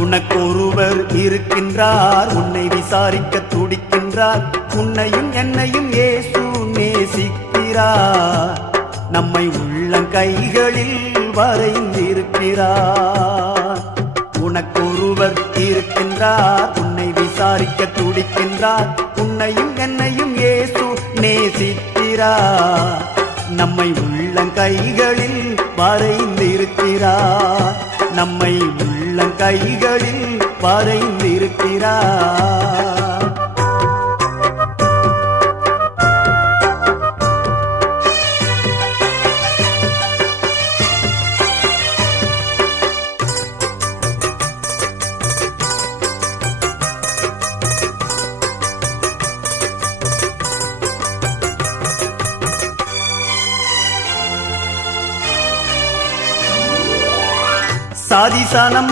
உனக்கொருவர் இருக்கின்றார், உன்னை விசாரிக்க துடிக்கின்றார். உன்னையும் என்னையும் இயேசு நேசிக்கிறார், நம்மை உள்ளங்கைகளில் வரைந்திருக்கிறார். உனக்கொருவர் இருக்கின்றார், உன்னை விசாரிக்க துடிக்கின்றார். உன்னையும் என்னையும் இயேசு நேசிக்கிறார், நம்மை உள்ளங்கைகளில் வரைந்திருக்கிறார். நம்மை உள்ளங்கைகளில் வரைந்திருக்கிறார். சாதிசானம்